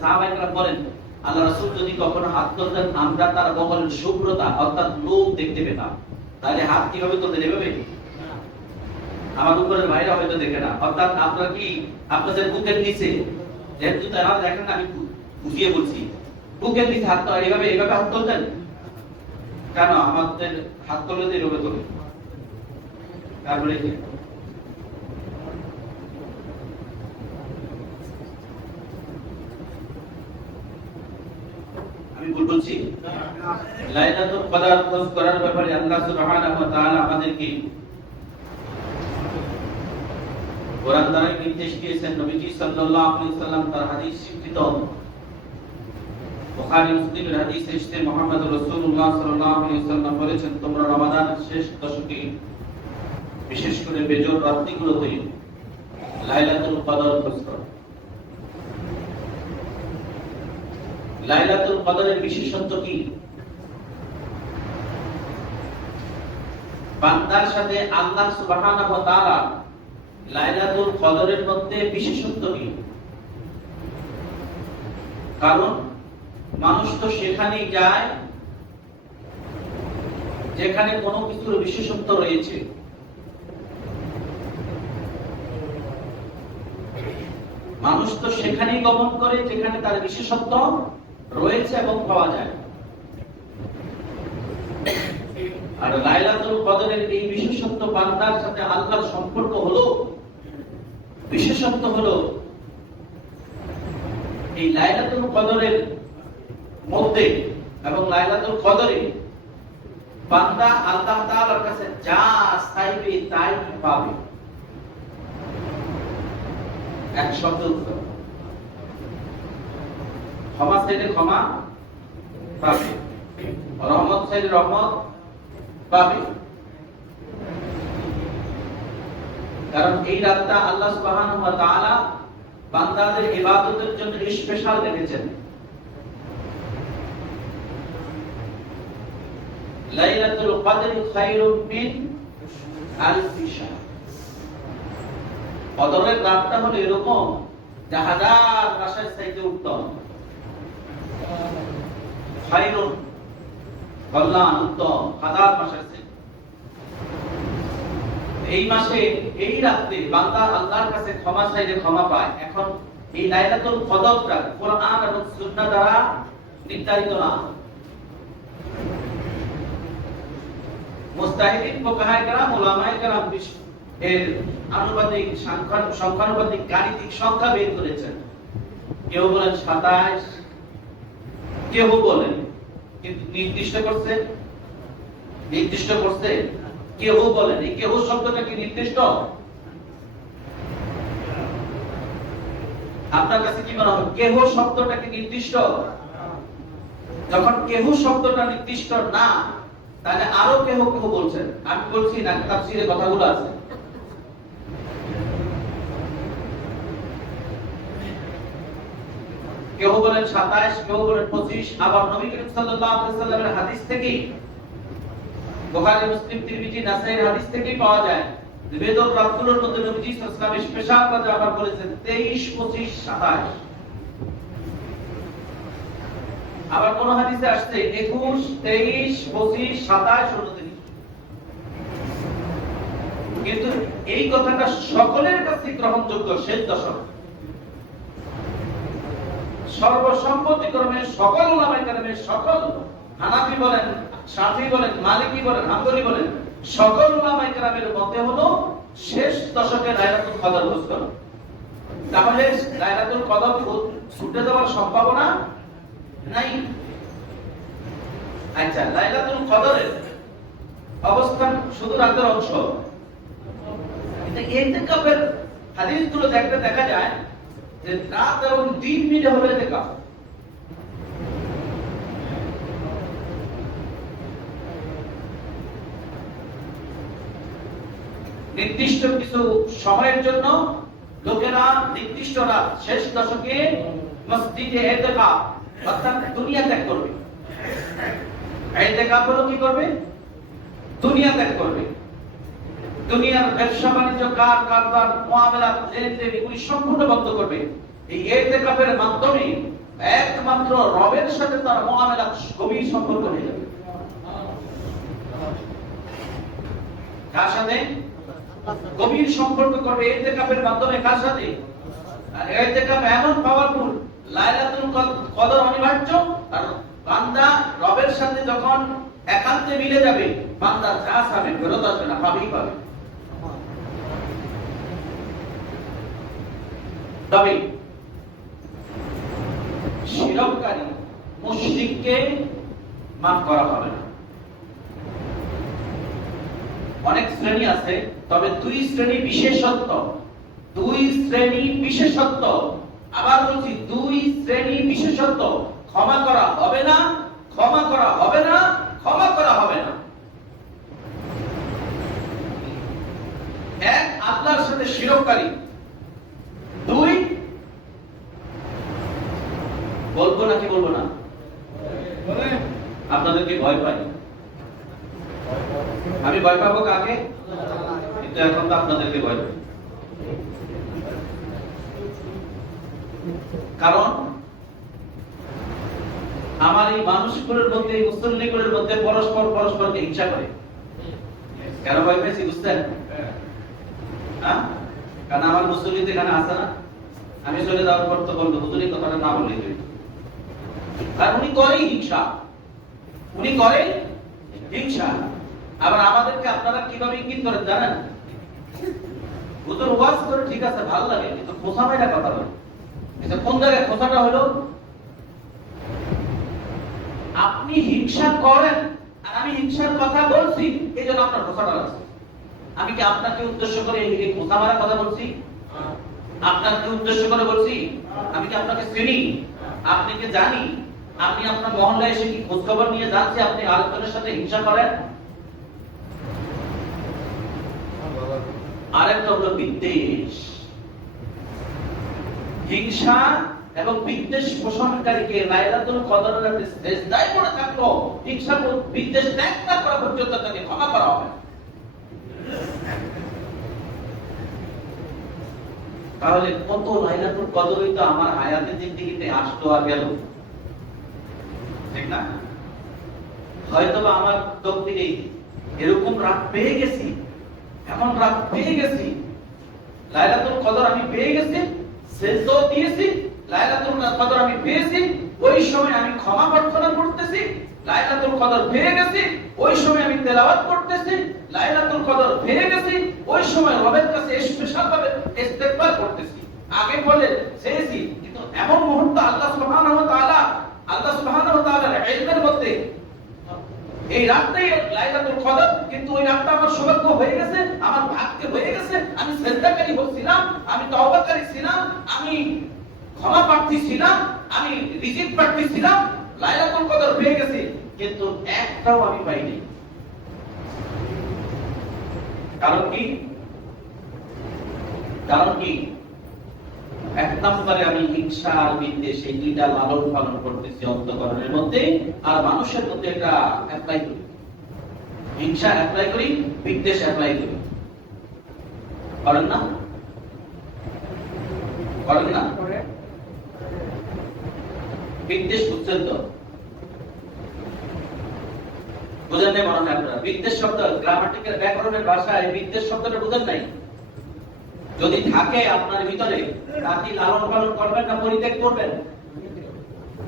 সাহাবায়ে কেরাম বলেন আল্লাহ রাসূল যদি কখনো হাত তুলতেন আমরা তার বগলের শুভ্রতা অর্থাৎ লোম দেখতে পেতাম। তাহলে হাত কিভাবে তুলতেন এভাবে? আমার উপরের ভাইরা হয়তো দেখে না। অর্থাৎ আপনারা কি আপনাদের বুকের নিচে যেহেতু তারা দেখেন না, আমি বুঝিয়ে বলছি, বুকের নিচে হাত তো এইভাবে এইভাবে হাত তুলতেন কেন? আমাদের হাত তুলে দিয়ে রোগে তোলে তারপরে কি আমি ভুল বলছি? লাইলাতুল কদর খোঁজ করার ব্যাপারে আল্লাহ সুবহানাহু ওয়া তাআলা আমাদেরকে কোরআন দ্বারা নির্দেশ দিয়েছেন। নবীজি সাল্লাল্লাহু আলাইহি ওয়াসাল্লাম তার হাদিস স্বীকৃত বুখারী মুসলিমের হাদিস এসেছে, মুহাম্মদ রাসূলুল্লাহ সাল্লাল্লাহু আলাইহি ওয়াসাল্লাম বলেছেন, তোমরা রমাদানের শেষ দশকে বিশেষ করে বেজর রাতগুলোতে লাইলাতুল কদর খোঁজ করো। লাইলাতুল কদরের বিশেষত্ব কি? বান্দার সাথে আল্লাহ সুবহানাহু ওয়া তাআলা লাইলাতুল কদরের মধ্যে বিশেষত্ব কি? কারণ মানুষ তো সেখানেই যায় যেখানে কোনো কিছুর বিশেষত্ব রয়েছে। মানুষ তো সেখানেই গমন করে যেখানে তার বিশেষত্ব রয়েছে এবং পাওয়া যায়। আর লাইলাতুল কদরের এই বিশেষত্ব বান্দার সাথে আল্লাহর সম্পর্ক হলো, বিশেষত্ব হলো এই লাইলাতুল কদরের মধ্যে এবং লাইলাতুল কদরে বান্দা আল্লাহ তাআলার কাছে যা চাইবে তাই পাবে। এক শব্দ উত্তর, ক্ষমা চাইলে ক্ষমা পাবে, রহমত চাইলে রহমত পাবে। কারণ এই রাতটা আল্লাহ সুবহানাহু ওয়া তাআলা বান্দাদের ইবাদতের জন্য স্পেশাল রেখেছেন। লাইলাতুল কদর খায়রুম মিন আলফি শাহর। কদরের রাতটা হলো এরকম যে হাজার মাসের চাইতে উত্তম। খায়রুন কল্যাণ, উত্তম হাজার মাসের চাইতে। এই মাসে এই রাতে বান্দা আল্লাহর কাছে ক্ষমা চাইলে ক্ষমা পায়। এখন এই লাইলাতুল কদরটা কোরআন এবং সুন্নাহ দ্বারা নির্ধারিত না। মুস্তাহিদিন ফুকাহায়ে কেরাম, উলামায়ে কেরাম এর আনুপাতিক সংখ্যানুপাতিক গাণিতিক সংখ্যা বের করেছেন। কেউ বলেন 27, কেউ বলেন কিন্তু নির্দিষ্ট করছে কেউ বলেন। এই কেউ শব্দটা কি নির্দিষ্ট? আপনার কাছে কি মনে হয় কেহ শব্দটা কি নির্দিষ্ট? যখন কেহ শব্দটা নির্দিষ্ট না, তাহলে আরো কেহ বলছেন। আমি বলছি না, তাফসীরে কথাগুলো আছে। কেউ বলেন 27, কেউ বলেন 25। আবার নবী করিম সাল্লাল্লাহু আলাইহি ওয়াসাল্লামের হাদিস থেকে, বুখারী, মুসলিম, তিরমিজি, নাসাঈর হাদিস থেকে পাওয়া যায় যে বেদর রাতগুলোর মধ্যে নবীজি সাল্লাল্লাহু আলাইহি ওয়াসাল্লাম স্পেশাল ভাবে আবার বলেছেন 23, 25, 27। আবার কোন হাদিসে আসছে 21, 23, 25, 27, 29। কিন্তু এই কথাটা সকলের কাছে গ্রহণযোগ্য শেষ দশক। সর্বসম্মতিক্রমে সকল উলামায়ে কেরামের, সকল হানাফি বলেন, শাফি বলেন, মালিকি বলেন, হাম্বলি বলেন, সকল উলামায়ে কেরামের মতে হলো শেষ দশকে লাইলাতুল কদর খোঁজ করো। তাহলে লাইলাতুল কদর ছুটে যাওয়ার সম্ভাবনা নাই। আচ্ছা, লাইলাতুল কদরের অবস্থান শুধু রাতের অংশ। কিন্তু ইতিকাফের হাদিসগুলো দেখতে দেখা যায় যে রাত এবং দিন মিলে হবে ইতিকাফ। নির্দিষ্ট কিছু সময়ের জন্য লোকেরা নির্দিষ্ট রাত শেষ দশকে মসজিদে ইতিকাফ অর্থাৎ দুনিয়া ত্যাগ করবে। ইতিকাফ হলো কি করবে? দুনিয়া ত্যাগ করবে। দুনিয়ার ব্যবসা বাণিজ্য, কারবার, মুআমালাত, লেনদেন এগুলি সম্পূর্ণ বন্ধ করবে। এই ইতিকাফের মাধ্যমে একমাত্র রবের সাথে তার মুআমালা গভীর সম্পর্ক হয়ে যাবে। কার সাথে গভীর সম্পর্ক করবে? ইতিকাফের মাধ্যমে। কার সাথে? আর ইতিকাফ এমন পাওয়ারফুল, লাইলাতুল কদর অনিবার্য। আর বান্দা রবের সাথে যখন একান্তে মিলে যাবে, বান্দা যা চাবে ফেরত আসবে না, পাবেই পাবে। তবে শিরককারী মুশরিককে মাফ করা হবে না। অনেক শ্রেণী আছে, তবে দুই শ্রেণী বিশেষত্ব, দুই শ্রেণী বিশেষত্ব, আবার বলছি দুই শ্রেণী বিশেষত্ব ক্ষমা করা হবে না, ক্ষমা করা হবে না, ক্ষমা করা হবে না। এক, আল্লাহর সাথে শিরককারী। দুই, বলবো নাকি বলবো না? আপনাদেরকে ভয় পাই। আমি ভয় পাবো কাকে? কিন্তু এখন তো আপনাদেরকে ভয় পাই। কারণ আমার এই মানুষগুলোর মধ্যে, এই মুসলিমগুলোর মধ্যে পরস্পর পরস্পরকে হিংসা করে। কেন ভয় পেয়েছি বুঝতেন? হ্যাঁ, কারণ আমার মুসলিম এখানে আসে না, আমি চলে যাওয়ার পর তো বলবো হুজুর এই কথাটা না বললেই হইতো। আর উনি করেই হিংসা, উনি করেই হিংসা। আবার আমাদেরকে আপনারা কিভাবে ইঙ্গিত করেন জানেন? হুজুর ওয়াজ করে ঠিক আছে, ভালো লাগে, কিন্তু খোসা মাইরা কথা বলে। এটা কোন জায়গায় খোসাটা হলো? আপনি হিংসা করেন আর আমি হিংসার কথা বলছি, এই জন্য আপনার খোসাটা আছে। আমি কি আপনাকে উদ্দেশ্য করে এই খোসা মারা কথা বলছি? আপনাকে উদ্দেশ্য করে বলছি? আমি কি আপনাকে চিনি? আপনি কি জানি? আপনি আপনার মহল্লায় এসে কি খোঁজ খবর নিয়ে যাচ্ছে আপনি আরেকজনের সাথে হিংসা করেন? আরেকটা হলো বিদ্বেষ। হিংসা এবং বিদ্বেষ পোষণকারীকে লাইলাতুল কদরের রাতে সিজদায় পড়ে থাকলো হিংসা বিদ্বেষ ত্যাগ না করা পর্যন্ত তাকে ক্ষমা করা হবে। তাহলে কত লাইলাতুল কদরই তো আমার হায়াতের জিন্দেগিতে আসলো আর গেল, ঠিক না? হয়তোবা আমার তকদিরে এরকম রাত পেয়ে গেছি, এমন রাত পেয়ে গেছি, লাইলাতুল কদর আমি পেয়ে গেছি, সিজদাও দিয়েছি, লাইলাতুল কদর আমি পেয়েছি, ওই সময় আমি ক্ষমা প্রার্থনা করতেছি। লাইলাতুল কদর পেয়ে গেছি, ওই সময় আমি তেলাওয়াত করতেছি। লাইলাতুল কদর পেয়ে গেছি, ওই সময় রবের কাছে স্পেশাল ভাবে ইস্তেগফার করতেছি। আগে বলে চেয়েছি, কিন্তু এমন মুহূর্ত আল্লাহ সুবহানাহু ওয়া তাআলার ইলমের মধ্যে এই রাতটাই লাইলাতুল কদর, কিন্তু ওই রাতটা আমার সৌভাগ্য হয়ে গেছে, আমার ভাগ্যে হয়ে গেছে। আমি সিজদাকারী হচ্ছিলাম, আমি তওবাকারী ছিলাম, আমি ক্ষমা প্রার্থী ছিলাম, আমি রিজিক প্রার্থী ছিলাম, লাইলাতুল কদর পেয়ে গেছি, কিন্তু একটাও আমি পাইনি। কারণ কি? কারণ কি? এক নম্বরে আমি হিংসা আর বিদ্বেষ এই দুইটা লালন পালন করতেছি অন্তঃকরণের মধ্যে, আর মানুষের মধ্যে এটা অ্যাপ্লাই করি। হিংসা অ্যাপ্লাই করি, বিদ্বেষ অ্যাপ্লাই করি। করেন না? করেন না? বিদ্বেষ বুঝছেন তো? বুঝেন নাই মনে হয় আপনারা? বিদ্বেষ শব্দ গ্রামাটিক্যাল ব্যাকরণের ভাষায় বিদ্বেষ শব্দটা বুঝেন নাই? যদি থাকে আপনার ভিতরে, তা কি লালন পালন করবেন না পরিত্যাগ করবেন?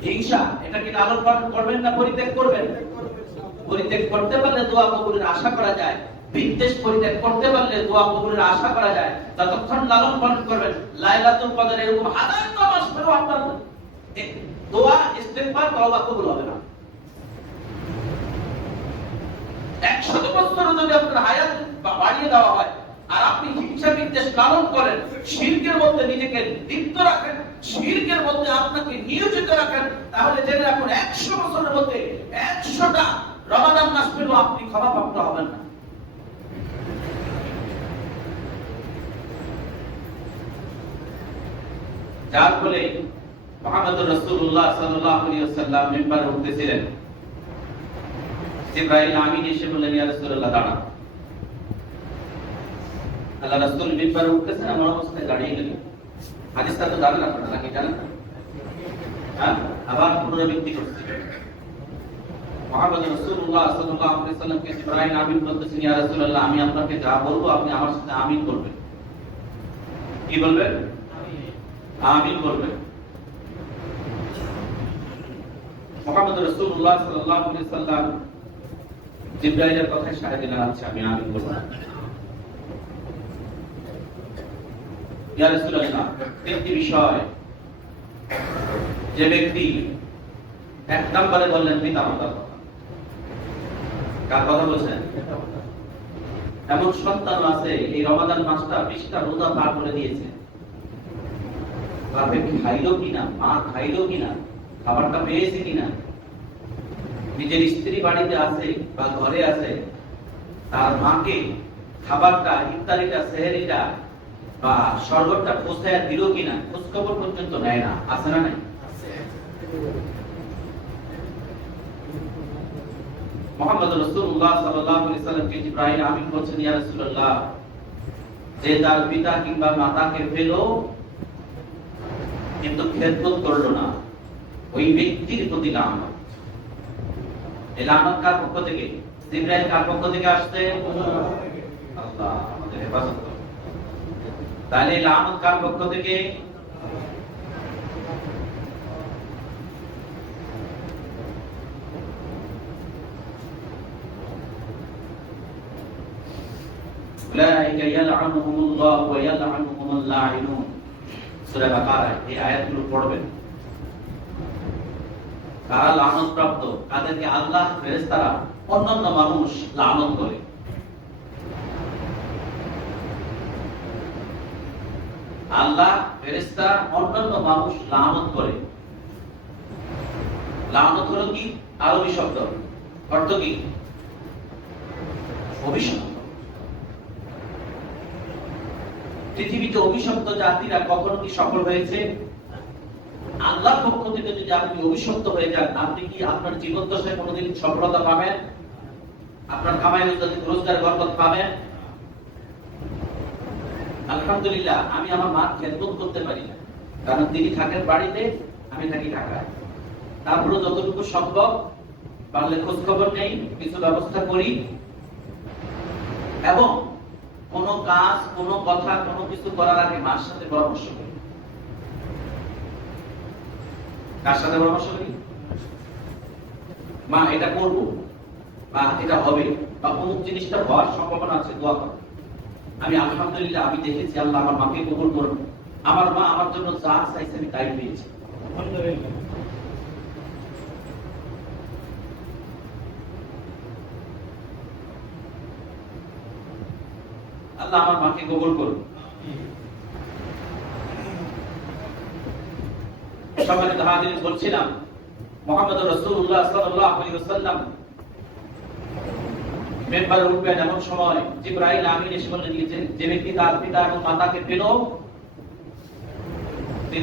হিংসা, এটা কি লালন পালন করবেন না পরিত্যাগ করবেন? পরিত্যাগ করতে পারলে দোয়া কবুলের আশা করা যায়। বিদ্বেষ পরিত্যাগ করতে পারলে দোয়া কবুলের আশা করা যায়। যতক্ষণ লালন পালন করবেন, লাইলাতুল কদর এরকম হাজার মাস পরেও আপনার দোয়া ইস্তেগফার তওবা কবুল হবে না। 100 বছর যদি আপনার হায়াত বাড়িয়ে দেওয়া হয়, আর আপনি হিংসা বিদ্বেষ লালন করেন, শিরকের মধ্যে নিজেকে লিপ্ত রাখেন, শিরকের মধ্যে আপনাকে নিয়োজিত রাখেন, তাহলে জেনে রাখুন 100 বছরের মধ্যে 100টা রমাদান মাস পেলেও আপনি ক্ষমাপ্রাপ্ত হবেন না। যার ফলে মুহাম্মদুর রাসূলুল্লাহ সাল্লাল্লাহু আলাইহি ওয়াসাল্লাম মিম্বারে উঠতেছিলেন, জিবরাইল আমিন এসে বললেন, ইয়া রাসূলুল্লাহ দাঁড়ান। আল্লাহ রাসূল মিম্বারে উঠতেছেন, আমার অবস্থায় দাঁড়িয়ে গেলেন। হাদিসটা তো জানেন আপনারা নাকি জানেন? হ্যাঁ, আবার পুনরাবৃত্তি করছে। মুহাম্মদ রাসূলুল্লাহ সাল্লাল্লাহু আলাইহি ওয়াসাল্লামকে জিবরাইল আমিন বলতেছেন, ইয়া রাসূলুল্লাহ, আমি আপনাকে যা বলবো আপনি আমার সাথে আমিন বলবেন। কি বলবেন? আমিন বলবেন। মুহাম্মদ রাসূলুল্লাহ সাল্লাল্লাহু আলাইহি ওয়াসাল্লাম জিবরাইলের কথায় সাড়া দিলেন, আচ্ছা আমি আমিন বলবো। ইয়া রাসূলুল্লাহ, একটি বিষয়, যে ব্যক্তি এক নম্বরে বললেন পিতামাতার কথা। কার কথা বলছেন? এমন সন্তান আছে এই রমাদান মাসটা 20টা রোজা পার করে দিয়েছে, বাপে খাইলো কিনা, মা খাইলো কিনা, খাবারটা পেয়েছে কিনা, নিজের স্ত্রী বাড়িতে আছে বা ঘরে আছে, তার মাকে খাবারটা, ইফতারিটা, সেহরিটা বা শরবতটা পৌঁছায় দিল কিনা খোঁজ খবর পর্যন্ত নেয় না। আছে না নাই? মুহাম্মদ রাসূলুল্লাহ সাল্লাল্লাহু আলাইহি ওয়াসাল্লামকে জিবরাইল আমিন বলছেন, ইয়া রাসূলুল্লাহ, যে তার পিতা কিংবা মাতাকে পেল কিন্তু খেদমত করলো না, ওই ব্যক্তির প্রতি লানত। এই লানত কার পক্ষ থেকে? জিবরাইল কার পক্ষ থেকে আসছে? আল্লাহ আমাদের হেফাজত করুন। তাহলে লানত কার পক্ষ থেকে? উলাইকা ইয়ালআনুহুমুল্লাহু ওয়া ইয়ালআনুহুমুল লাঈনুন। সূরা বাকারা এই আয়াতগুলো পড়বেন। কারা লানত প্রাপ্ত? তাদেরকে আল্লাহ, ফেরেশতারা, অন্যান্য মানুষ লানত করে। আল্লাহ, ফেরেশতা, অন্যান্য মানুষ লানত করে। লানত হলো কি? আরবি শব্দ, অর্থ কি? অভিশপ্ত। পৃথিবীতে অভিশপ্ত জাতিরা কখনো কি সফল হয়েছে? আল্লাহর পক্ষ থেকে যদি আপনি অভিশপ্ত হয়ে যান, আপনি কি আপনার জীবন দশায় কোনোদিন সফলতা পাবেন? আপনার কামাই রোজগার বরকত পাবেন? আলহামদুলিল্লাহ, আমি আমার মার খেদমত করতে পারি না, কারণ তিনি থাকেন বাড়িতে, আমি থাকি ঢাকায়। তারপরে যতটুকু সম্ভব পারলে খোঁজ খবর নেই, কিছু ব্যবস্থা করি, এবং কোন কাজ, কোন কথা, কোন কিছু করার আগে মার সাথে পরামর্শ করি। কার সাথে পরামর্শ করি? মা, এটা করব, বা এটা হবে, বা অমুক জিনিসটা হওয়ার সম্ভাবনা আছে, দোয়া করো। আমি আলহামদুলিল্লাহ, আমি দেখেছি আল্লাহ আমার মাকে কবুল করুন। আমার মা আমার জন্য যা চাইছে আমি তাই পেয়েছি। আল্লাহ আমার মাকে কবুল করুন। সম্মানিত হাজিরিন, বলছিলাম মুহাম্মদ রাসূলুল্লাহ সাল্লাল্লাহু আলাইহি ওয়াসাল্লাম মেম্বারে উঠবেন, এমন সময় জিবরাইল আমিন এসে বলে দিয়েছেন, যে ব্যক্তি তার পিতা এবং মাতাকে পেল,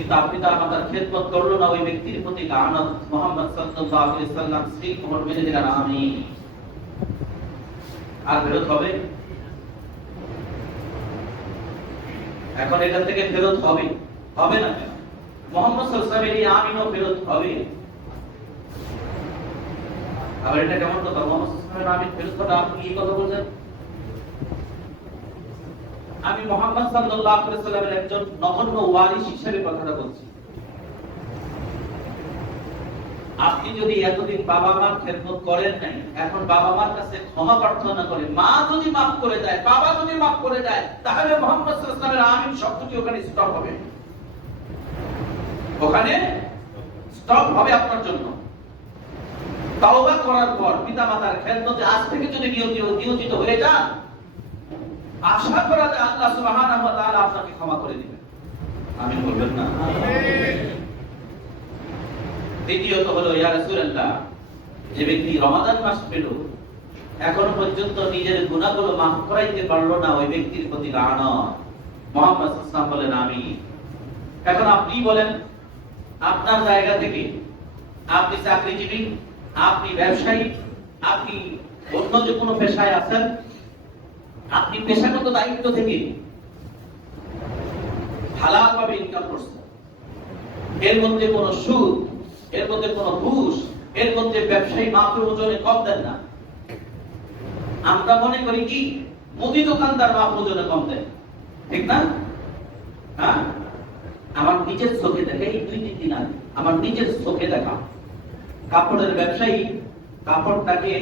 তার পিতা মাতার খেদমত করলো না, ওই ব্যক্তির প্রতি লানত। মুহাম্মদ সাল্লাল্লাহু আলাইহি ওয়াসাল্লাম স্ত্রী মোহর মেরে দিলেন, আমিন। আর ফেরত হবে? এখন এটা থেকে ফেরত হবে? হবে না কেন? মুহাম্মদ সাল্লাল্লাহু আলাইহি ওয়াসাল্লাম এই আমিনও ফেরত হবে। আবার এটা কেমন কথা? মুহাম্মদ সাল্লাল্লাহু আলাইহি ওয়াসাল্লাম আমিন ফেরত হবে, আপনি কি কথা বলছেন? আমি মুহাম্মদ সাল্লাল্লাহু আলাইহি ওয়াসাল্লামের একজন নগণ্য ওয়ারিস হিসেবে কথাটা বলছি। আপনি যদি এতদিন বাবা মার খেদমত করেন নাই, এখন বাবা মার কাছে ক্ষমা প্রার্থনা করেন। মা যদি মাফ করে দেয়, বাবা যদি মাফ করে দেয়, তাহলে মুহাম্মদ সাল্লাল্লাহু আলাইহি ওয়াসাল্লামের আমিন শব্দটি ওখানে স্টপ হবে। ওখানে স্টপ হবে আপনার জন্য। তাওবা করার পর পিতামাতার খেদমতে আজ থেকে যদি নিয়োজিত হয়ে যান, আশা করা যায় আল্লাহ সুবহানাহু ওয়া তাআলা আপনাকে ক্ষমা করে দিবেন। আমিন বলবেন না? দ্বিতীয়ত হলো, ইয়া রাসূলুল্লাহ, যে ব্যক্তি রমাদান মাস পেল, এখনো পর্যন্ত নিজের গুনাহগুলো মাফ করাইতে পারলো না, ওই ব্যক্তির প্রতি লানত। মুহাম্মদ সাল্লাল্লাহু আলাইহি ওয়াসাল্লাম বলেন, আমিন। এখন আপনি বলেন, আপনার জায়গা থেকে, আপনি চাকরিজীবী, আপনি ব্যবসায়ী, আপনি অন্য যে কোনো পেশায় আছেন, আপনি পেশাগত দায়িত্ব থেকে হালালভাবে ইনকাম করছেন, এর মধ্যে কোনো সুদ, এর মধ্যে কোনো ঘুষ, এর মধ্যে ব্যবসায়ী মাত্র ওজনে কম দেন না। আমরা মনে করি কি মুদি দোকানদার মাত্র ওজনে কম দেন, ঠিক না? হ্যাঁ, আমার নিজের চোখে দেখে এই 2-3 দিন আগে আমার নিজের চোখে দেখা কাপড়ের ব্যবসায়ী কাপড়টাকে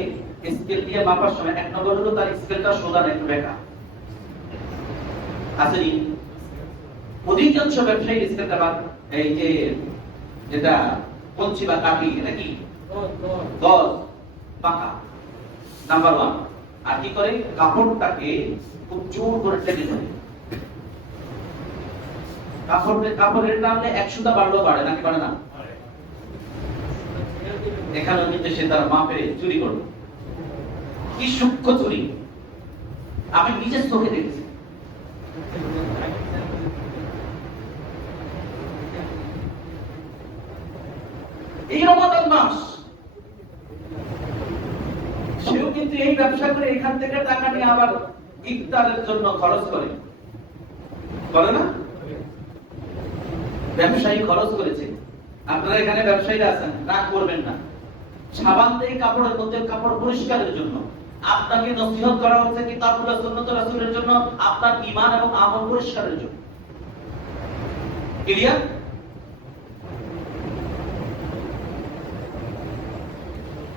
স্কেল দিয়ে মাপার সময় 1 নম্বর হলো তার স্কেলটা সোজা একটু বেঁকা আসেনি। অধিকাংশ ব্যবসায়ী স্কেলটা এই যে যেটা পঞ্চি বা কাঠি, এটা কি 10 পাকা নাম্বার 1। আর কি করে কাপড়টাকে খুব জোর করে টেনে ধরে, কাপড়ের টানলে 1 সুতা বাড়লেও বাড়ে নাকি বাড়ে না? এখানে কিন্তু সে তার মাপে চুরি করলো, কি সূক্ষ্ম চুরি আমি নিজের চোখে দেখেছি। এই রমাদান মাস সেও কিন্তু এই ব্যবসা করে এখান থেকে টাকা নিয়ে আবার ইফতারের জন্য খরচ করে না? ব্যবসায়ী খরচ করেছে। আপনারা এখানে ব্যবসায়ীরা আছেন, রাগ করবেন না। সাবান দিয়ে কাপড়ের মধ্যে কাপড় পরিষ্কারের জন্য আপনাকে নসিহত করা হচ্ছে কিতাবুল্লাহ সুন্নাত রাসূলের জন্য, আপনার ঈমান এবং আমল পরিষ্কারের জন্য। ক্লিয়ার?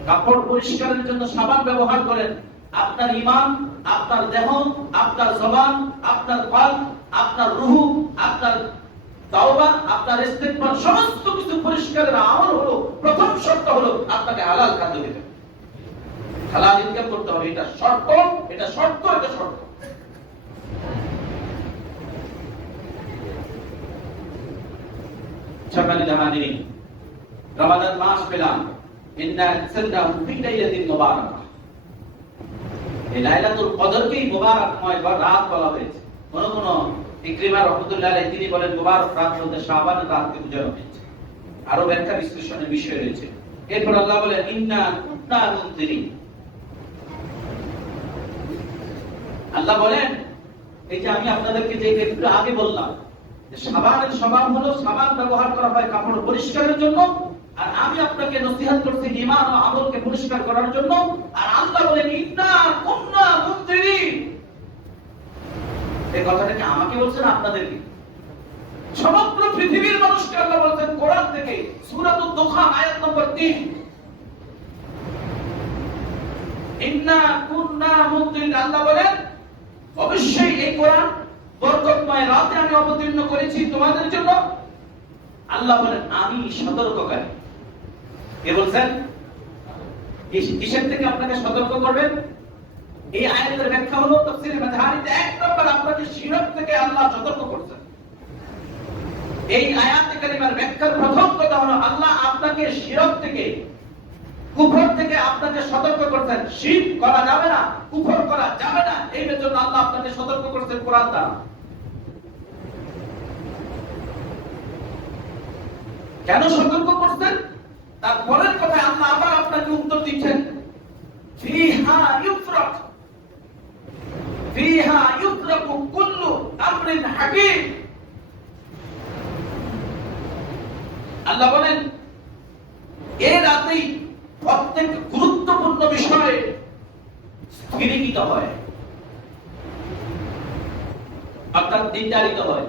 কাপড় পরিষ্কারের জন্য সাবান ব্যবহার করেন। আপনার ঈমান, আপনার দেহ, আপনার জবান, আপনার কলব, আপনার রূহ, আপনার তাওবা, আপনার ইস্তিগফার সমস্ত কিছু পরিষ্কারের আমল হলো প্রথম শর্ত হলো আপনাকে হালাল খাদ্য খেতে হবে, হালাল ইনকাম করতে হবে। এটা শর্ত, এটা শর্ত, এটা শর্ত। সম্মানিত হাজিরিন, রমাদান মাস পেলাম, ইন্না আনসালনাহু ফি লাইলাতিন মুবারাকাহ। এই লাইলাতুল কদরকেই মুবারকময় রাত বলা হয়েছে। কোন ইকরিমা রাহমাতুল্লাহ আলাইহি তিনি বলেন মুবারক রাত বলতে শাবানের রাতকে বোঝানো হয়েছে। আরো ব্যাখ্যা বিশ্লেষণের বিষয় রয়েছে। এরপর আল্লাহ বলেন ইন্না কুন্না মুনজিরিন। আল্লাহ বলেন এই যে আমি আপনাদেরকে যে একটু আগে বললাম যে সাবানের স্বভাব হলো সাবান ব্যবহার করা হয় কাপড় পরিষ্কারের জন্য, আর আমি আপনাকে নসিহত করছি ঈমান ও আমলকে পরিষ্কার করার জন্য। আর আল্লাহ বলেন ইন্না কুন্না মুনজিরিন। এই কথাটা কি আমাকে বলছেন আপনাদেরকে? সমগ্র পৃথিবীর মানুষকে আল্লাহ বলেছেন কোরআন থেকে, সূরাতুদ দুখান আয়াত নম্বর 3। ইন্না কুন্না মুনজিরিন। আল্লাহ বলেন অবশ্যই এই কোরআন বরকতময় রাতে আমি অবতীর্ণ করেছি তোমাদের জন্য। আল্লাহ বলেন আমি সতর্ককারী। কে বলছেন? কিসের থেকে আপনাকে সতর্ক করবেন? এই আয়াতের ব্যাখ্যা হলো তাফসীরে মাযহারিতে 1 নম্বর আপনাকে শিরক থেকে আল্লাহ সতর্ক করছেন। এই আয়াতে কারিমার ব্যাখ্যার প্রথম কথা হলো আল্লাহ আপনাকে শিরক থেকে, কুফর থেকে আপনাকে সতর্ক করছেন। শিরক করা যাবে না, কুফর করা যাবে না, এই জন্য আল্লাহ আপনাকে সতর্ক করছেন কোরআন দ্বারা। কেন সতর্ক করছেন? তার পরের কথায় আল্লাহ আবার আপনাকে উত্তর দিচ্ছেন ফিহা ইউফরাক, ফিহা ইউফরাকু কুল্লু আমরিন হাকিম। আল্লাহ বলেন এই রাতেই প্রত্যেক গুরুত্বপূর্ণ বিষয়ে স্থিরীকৃত হয়, অর্থাৎ নির্ধারিত হয়।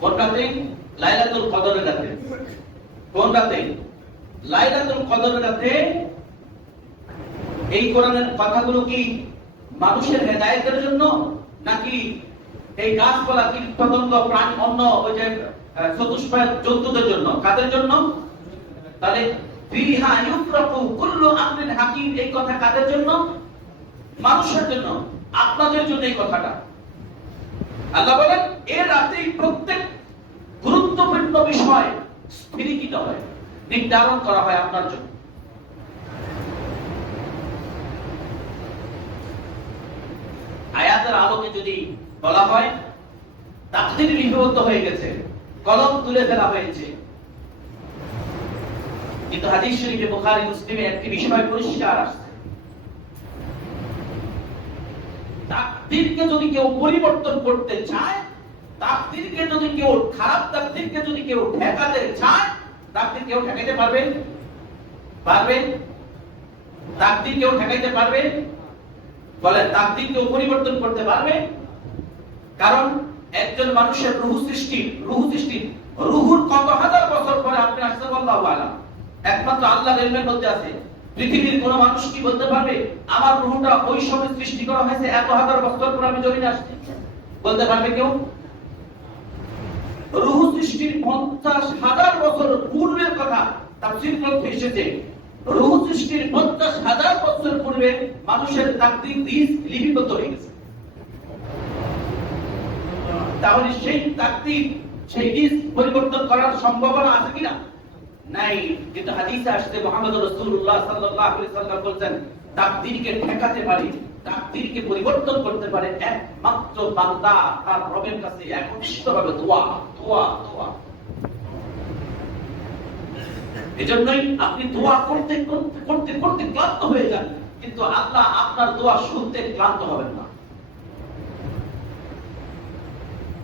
কোন রাতে? লাইলাতুল কদরের রাতে। কোন রাতে? লাইলাতুল কদরের রাতে। এই কোরআনের কথাগুলো কি মানুষের হেদায়েতের জন্য, নাকি এই গাছপালা কীট পতঙ্গ প্রাণী অন্য ওই যে চতুষ্পাদ জন্তুদের জন্য? কাদের জন্য? তাহলে ফিহা ইউফরাকু কুল্লু আমরিন হাকিম, এই কথা কাদের জন্য? মানুষের জন্য, আপনাদের জন্য এই কথাটা। আল্লাহ বলেন এই রাতেই প্রত্যেক গুরুত্বপূর্ণ বিষয় স্থিরীকৃত হয়, নির্ধারণ করা হয় আপনার জন্য। আয়াতের আলোকে যদি বলা হয় তাকদীর লিপিবদ্ধ হয়ে গেছে, কলম তুলে ফেলা হয়েছে, কিন্তু হাদিস শরীফে বুখারী মুসলিমে একটি বিষয় পরিষ্কার আসছে, তাকদীরকে যদি কেউ পরিবর্তন করতে চায়, তাকদীরকে যদি কেউ খারাপ তাকদীরকে যদি কেউ ঠেকাতে চায়, তাকদীর কেউ ঠেকাইতে পারবে? পারবে? তাকদীর কেউ ঠেকাইতে পারবে? বলে তাকদীর কেউ পরিবর্তন করতে পারবে? কারণ একজন মানুষের রূহ সৃষ্টি রূহুর কত হাজার বছর পরে আপনি আসতে আল্লাহু আলাম, একমাত্র আল্লাহর ইলমের মধ্যে আছে। পৃথিবীর কোন মানুষ কি বলতে পারবে আমার রূহটা ওই সময় সৃষ্টি করা হয়েছে এত হাজার বছর পর আমি জমিনে আসছি? বলতে পারবে কেউ? রূহ সৃষ্টির 50,000 বছর পূর্বের কথা তাফসীর গ্রন্থে এসেছে। রূহ সৃষ্টির 50,000 বছর পূর্বে মানুষের তাকদীর লিপিবদ্ধ হয়ে গেছে। তাহলে সেই তাকদীর সেই পরিবর্তন করার সম্ভাবনা আছে কিনা? নাই। কিন্তু হাদিসে আসছে মুহাম্মদ রাসূলুল্লাহ সাল্লাল্লাহু আলাইহি ওয়াসাল্লাম বলেন তাকদীরকে ঠেকাতে পারে, তাকদীরকে পরিবর্তন করতে পারে একমাত্র বান্দা তার রবের কাছে একনিষ্ঠভাবে দোয়া। এজন্যই আপনি দোয়া করতে ক্লান্ত হয়ে যান, কিন্তু আল্লাহ আপনার দোয়া শুনতে ক্লান্ত হবেন না।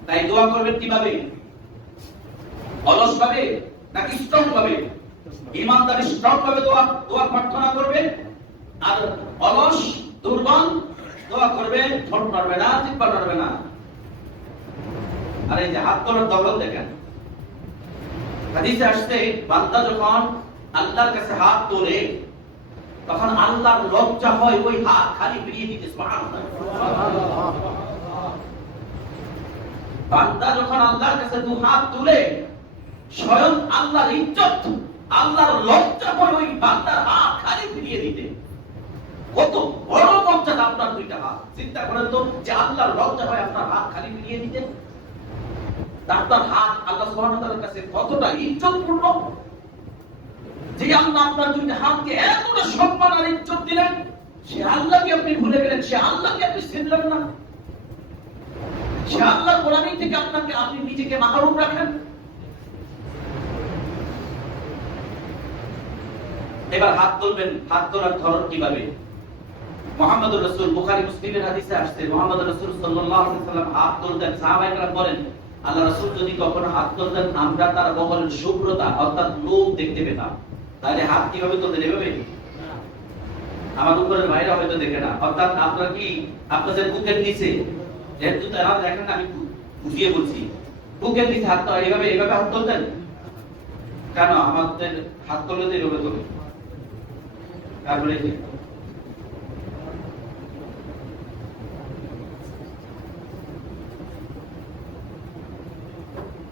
তাই দোয়া করবেন কিভাবে? অলস ভাবে নাকি স্ট্রং ভাবে? ইমানদারি স্ট্রং ভাবে দোয়া প্রার্থনা করবে, আর অলস দুর্বল দোয়া করবে, ঠোঁট নড়বে না, জিহ্বা নড়বে না। আর এই যে হাত তোলার দখল দেখেন, হাদিসে আসছে বান্দা যখন আল্লাহর কাছে হাত তোলে তখন আল্লাহর লজ্জা হয় ওই হাত খালি ফিরিয়ে দিতে। সুবহানাল্লাহ। বান্দা যখন আল্লাহর কাছে দু হাত তুলে স্বয়ং আল্লাহর ইজ্জত, আল্লাহর লজ্জা হয় ওই বান্দার হাত খালি ফিরিয়ে দিতে। কত বড় মর্যাদা আপনার দুইটা হাত! চিন্তা করেন তো, যে আল্লাহর লজ্জা হয় আপনার হাত খালি ফিরিয়ে দিতে। আপনার হাত আল্লাহ সুবহানাহু ওয়া তাআলার কাছে কতটা ইজ্জতপূর্ণ, যে আল্লাহ আপনার দুইটা হাতকে এতটা সম্মান আর ইজ্জত দিলেন, সে আল্লাহকে আপনি ভুলে গেলেন, সে আল্লাহকে আপনি চিনলেন না, সে আল্লাহর গোলামি থেকে আপনি নিজেকে মাহরুম রাখেন। এবার হাত তুলবেন, হাত তোলার ধরন কিভাবে? মুহাম্মদুর রাসূল, বুখারী মুসলিমের হাদিসে আসছে মুহাম্মদুর রাসূল সাল্লাল্লাহু আলাইহি ওয়াসাল্লাম হাত তুলতেন। সাহাবায়ে কেরাম বলেন আল্লাহ রাসূল যদি কখনো হাত তুলতেন আমরা তার বগলের শুভ্রতা অর্থাৎ লোম দেখতে পেতাম। তাহলে হাত কিভাবে তুলতেন? এভাবে? আমার উপরের ভাইরা হয়তো দেখে না। অর্থাৎ আপনারা কি আপনাদের বুকের নিচে যেহেতু তারা দেখেন না, আমি বুঝিয়ে বলছি, বুকের নিচে হাত তো এইভাবে হাত তুলতেন কেন? আমাদের হাত তুললে তো এইভাবে তোলে। তারপরে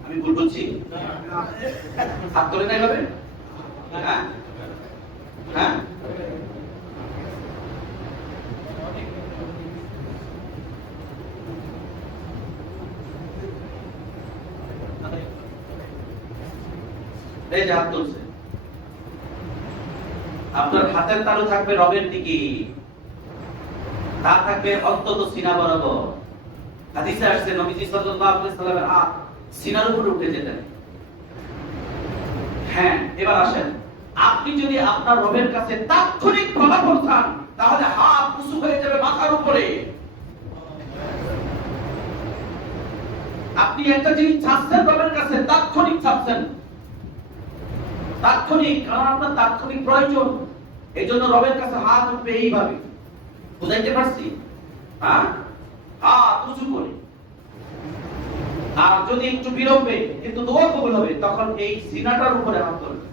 আমি ভুল বলছি? হাত তোলে না এইভাবে? হ্যাঁ হ্যাঁ, এই যে হাত তুলছে, আপনার হাতের তালু থাকবে রবের দিকে, তা থাকবে অন্তত সিনা বরাবর। হাদিসে আসছে নবীজি সাল্লাল্লাহু আলাইহি ওয়াসাল্লামের হাত সিনার উপরে উঠে যেতেন। হ্যাঁ, এবার আসেন, আপনি যদি আপনার রবের কাছে তাৎক্ষণিক ফলাফল চান তাহলে হাত উঁচু হয়ে যাবে মাথার উপরে। আপনি একটা জিনিস চাচ্ছেন রবের কাছে, তাৎক্ষণিক চাচ্ছেন, তাৎক্ষণিক, কারণ আপনার তাৎক্ষণিক প্রয়োজন। এই জন্য রবের কাছে হাত উঠবে এইভাবে। বুঝাইতে পারছি? হ্যাঁ, হাত উঁচু করে। আর যদি একটু বিলম্বে কিন্তু দোয়া কবুল হবে তখন এই সিনাটার উপরে হাত ধরবে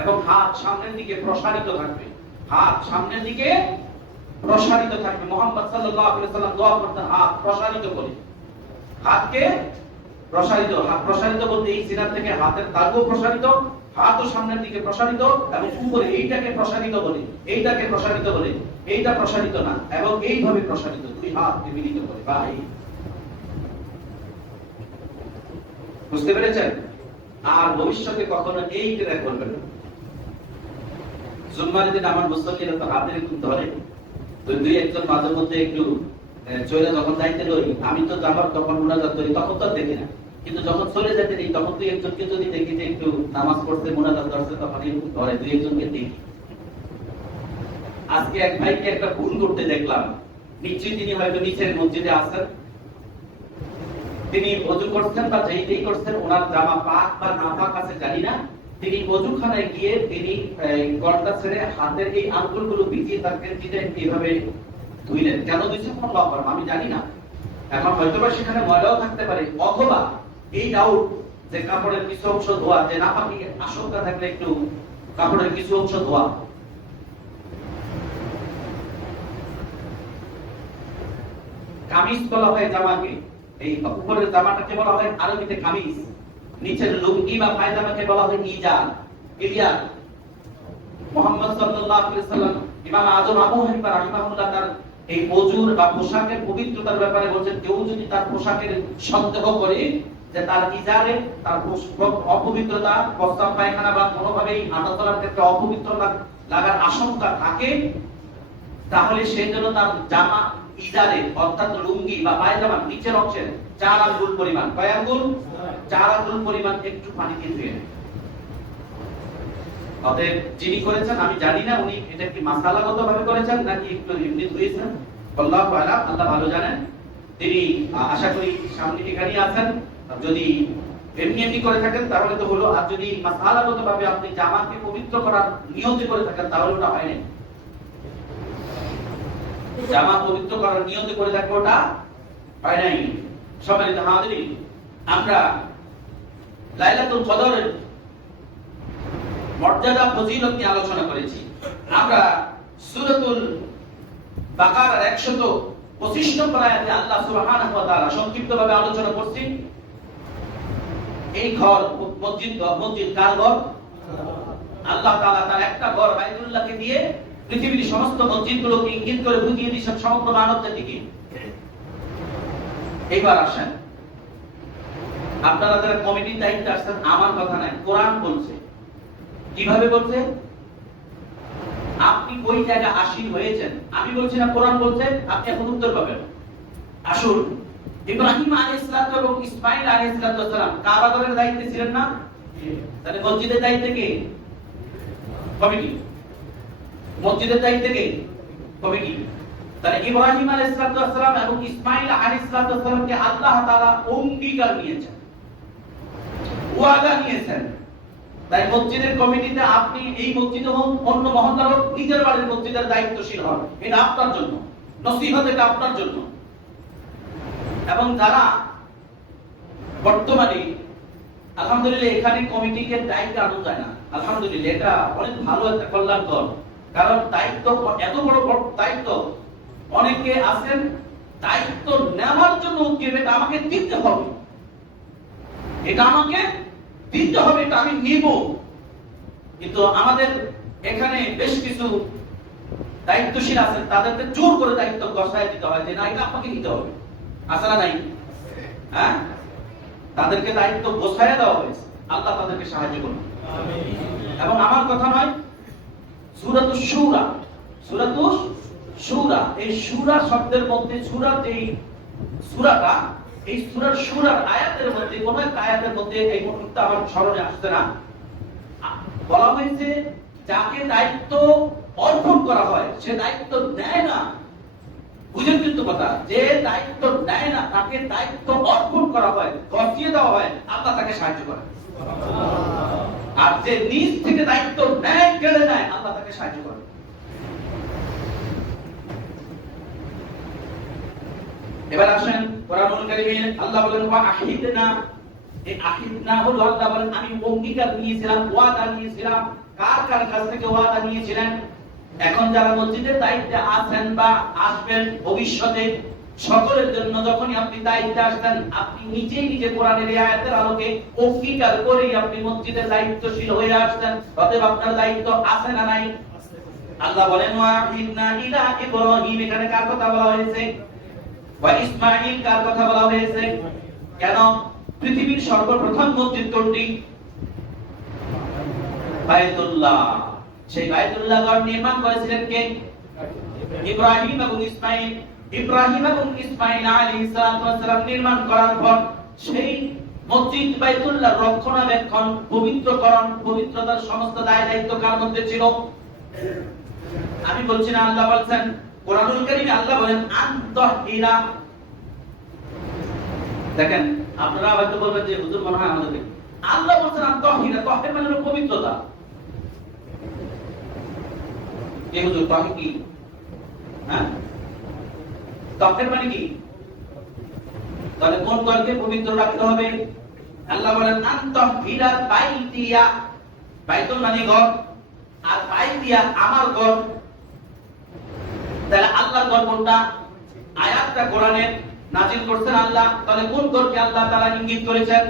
এবং হাত সামনের দিকে প্রসারিত থাকবে। হাত সামনের দিকে প্রসারিত থাকবে। মুহাম্মদ সাল্লাল্লাহু আলাইহি ওয়াসাল্লাম দোয়া করতেন হাত প্রসারিত করে। হাতকে প্রসারিত, হাত প্রসারিত বলতে এই সিনা থেকে হাতের তালু প্রসারিত, হাতও সামনের দিকে প্রসারিত এবং উপরে এইটাকে প্রসারিত বলে, এইটাকে প্রসারিত বলে, এইটা প্রসারিত না, এবং এইভাবে প্রসারিত, দুই হাতকে মিলিত করে। ভাই বুঝতে পেরেছেন? আর ভবিষ্যতে কখনো এই ক্রিয়া করবেন না। জুম্মার দিন আমার মুসল্লিরা তো হাতে একটু ধরে, তো দুই একজন মাঝে মধ্যে একটু চলে যখন যাইতে লই, আমি তো যাবার তখন মুনাজাত করি, তখন তো দেখি না, কিন্তু যখন চলে যেতে নেই তখন দুই একজনকে যদি দেখি যে একটু নামাজ পড়তে মুনাজাত করছে তখন এরকম ধরে, দুই একজনকে দেখি। আজকে এক ভাইকে একটা ভুল করতে দেখলাম, নিশ্চয়ই তিনি হয়তো নিচের মসজিদে আছেন, তিনি ওযু করছেন বা যেই করছেন, ওনার জামা পাক বা না পাক আছে জানি না, তিনি ওযুখানায় গিয়ে তিনি গলটা ছেড়ে হাতের এই আঙ্গুলগুলো ভিজিয়ে থাকতেন, যেটা এইভাবে ধুইলেন। কেন দিয়েছেন আল্লাহু আকবার, আমি জানি না। এখন হয়তোবা সেখানে ময়লাও থাকতে পারে, অথবা এই ডাউট যে কাপড়ের কিছু অংশ ধোয়া, যে নাপাকি আশঙ্কা থাকলে একটু কাপড়ের কিছু অংশ ধোয়া। কামিজ বলা হয় জামাকে, এই উপরের জামাটাকে বলা হয় আরবিতে কামিজ, নিচের লুঙ্গি বা পায়জামাকে বলা হয় ইজার, ইলিয়ার। মুহাম্মদ সাল্লাল্লাহু আলাইহি ওয়াসাল্লাম ইমাম আযম আবু হানিফা রাহিমাহুল্লাহ তার এই ওযুর বা পোশাকের পবিত্রতার ব্যাপারে বলেন, কেউ যদি তার পোশাকের সন্দেহ করে যে তার ইজারে তার অপবিত্রতা, প্রস্রাব পায়খানা বা কোনোভাবেই হাঁটা চলার ক্ষেত্রে অপবিত্র লাগার আশঙ্কা থাকে, তাহলে সে যেন তার জামা ইজারে অর্থাৎ লুঙ্গি বা পায়জামার নিচের অংশের 4 আঙ্গুল পরিমাণ, কয় আঙ্গুল? 4 আঙ্গুল পরিমাণ একটু পানিতে ধুয়ে নেয়। অতএব যিনি করেছেন আমি জানি না উনি এটা কি মাসালাগত ভাবে করেছেন নাকি একটু এমনি ধুয়েছেন, আল্লাহু আ'লাম, আল্লাহ ভালো জানেন। তিনি আশা করি সামনে এখানেই আছেন। যদি এমনি এমনি করে থাকেন তাহলে তো হলো, আর যদি মাসালাগত ভাবে আপনি জামাকে পবিত্র করার নিয়তে করে থাকেন তাহলে ওটা হয় না। জামা পবিত্র করার নিয়তে করে থাকলে ওটা হয় নাই। সম্মানিত হাজিরিন, আমরা লাইলাতুল কদরের মর্যাদা ফজিলত নিয়ে আলোচনা করেছি। আমরা সূরাতুল বাকারার 125 নম্বর আয়াতে আল্লাহ সুবহানাহু ওয়া তাআলা সংক্ষিপ্তভাবে আলোচনা করছি। এই ঘর মসজিদ কার ঘর? আল্লাহ তাআলা তার একটা ঘর বাইতুল্লাহকে দিয়ে পৃথিবীর সমস্ত মসজিদগুলোকে ইঙ্গিত করে বুঝিয়ে দিয়েছেন সমগ্র মানব জাতিকে। এইবার আসেন, আপনারা যারা কমিটির দায়িত্বে আসছেন, আমার কথা নাই, কোরআন বলছে। কিভাবে বলছে? আপনি ওই জায়গা আসীন হয়েছেন, আমি বলছি না, কোরআন বলছে। আপনি এখন উত্তর পাবেন। আসুন, ইব্রাহিম আলাইহিস সালাম এবং ইসমাঈল আলাইহিস সালাম কাবা ঘরের দায়িত্বে ছিলেন না? তাহলে মসজিদের দায়িত্বে কে? কমিটি। মসজিদের দায়িত্বে কে? কমিটি। তাহলে ইব্রাহিম আলাইহিস সালাম এবং ইসমাঈল আলাইহিস সালামকে আল্লাহ তাআলা অঙ্গীকার নিয়েছেন, ওয়াদা নিয়েছেন। তাই মসজিদের কমিটিতে আপনি এই মসজিদে হোক, অন্য মহল্লার হোক, নিজের বাড়ির মসজিদের দায়িত্বশীল হন। এটা আপনার জন্য, নসিহত এটা আপনার জন্য। এবং যারা বর্তমানে আলহামদুলিল্লাহ এখানে কমিটিকে দায়িত্ব আনা যায় না, আলহামদুলিল্লাহ এটা অনেক ভালো একটা কল্যাণকর। কারণ দায়িত্ব এত বড় দায়িত্ব, অনেকে আছেন দায়িত্ব নেওয়ার জন্য এটা আমাকে দিতে হবে, এটা আমাকে দিতে হবে, এটা আমি নিব। কিন্তু আমাদের এখানে বেশ কিছু দায়িত্বশীল আছেন, তাদেরকে জোর করে দায়িত্ব বসায় দিতে হয় যে না, এটা আপনাকে নিতে হবে। আছে না নাই? হ্যাঁ, তাদেরকে দায়িত্ব বসায় দেওয়া হয়েছে। আল্লাহ তাদেরকে সাহায্য করুন। এবং আমার কথা নয়, সূরাতুশ শুরা, সূরাতুশ শুরা, এই শুরা শব্দের মধ্যে সূরা, যেই সূরাটা, এই সূরার আয়াতের মধ্যে কোন একটা আয়াতের মধ্যে এই মুহূর্তে আমার স্মরণে আসছে না, বলা হয়েছে যাকে দায়িত্ব অর্পণ করা হয় সে দায়িত্ব নেয় না। বুঝেন কিন্তু কথা, যে দায়িত্ব নেয় না তাকে দায়িত্ব অর্পণ করা হয়, গছিয়ে দেওয়া হয়, আল্লাহ তাকে সাহায্য করে। আর যে নিজ থেকে দায়িত্ব নেয়, কেড়ে নেয়, আল্লাহ তাকে সাহায্য করে। এবার আসেন কোরআনুল কারীমে আল্লাহ বলেন ওয়া আহিদনা, এই আহিদনা হলো আল্লাহ বলেন আমি অঙ্গীকার নিয়েছিলাম, ওয়াদা নিয়েছিলাম। কার কার কাছ থেকে ওয়াদা নিয়েছিলেন? এখন যারা মসজিদের দায়িত্বে আছেন বা আসবেন ভবিষ্যতে, সকলের জন্য যখনই আপনি দায়িত্বে আসবেন, আপনি নিজেই নিজে কোরআনের এই আয়াতের আলোকে অঙ্গীকার করেই আপনি মসজিদের দায়িত্বশীল হয়ে আসছেন। অতএব আপনার দায়িত্ব আছে না নাই? আল্লাহ বলেন ওয়া আহিদনা ইলা ইব্রাহিম, এখানে কার কথা বলা হয়েছে? ওয়া ইসমাঈল কার কথা বলা হয়েছে? কেন? পৃথিবীর সর্বপ্রথম মসজিদ কোনটি? বায়তুল্লাহ। সেই বায়তুল্লাহ ঘর নির্মাণ করেছিলেন কে? ইব্রাহিম এবং ইসমাঈল। ইব্রাহিম এবং ইসমাঈল আলাইহিস সালাম নির্মাণ করার পর সেই মসজিদ বায়তুল্লাহ রক্ষণাবেক্ষণ, পবিত্রকরণ, পবিত্রতার সমস্ত দায় দায়িত্ব কার মধ্যে ছিল? আমি বলছি না, আল্লাহ বলেন কোরআনুল কারীমে, আল্লাহ বলেন আনতাহিরা। দেখেন, আপনারা হয়তো বলবেন যে হুজুর মনে হয় আমাদের আল্লাহ বলছেন আত-তাহিরা, তাহির মানে হলো পবিত্রতা। এই হুজুর তাহির কি? হ্যাঁ, তাহির মানে কি? তাহলে কোন ঘরকে পবিত্র রাখতে হবে? আল্লাহ বলেন আত-তাহিরা বাইতিয়া, বাইতুল মানে ঘর, আর বাইতিয়া আমার ঘর। তাহলে আল্লাহর ঘর কোনটা? আয়াতটা কোরআনের নাযিল করছেন আল্লাহ, তাহলে কোন ঘরকে আল্লাহ তাআলা ইঙ্গিত করেছেন?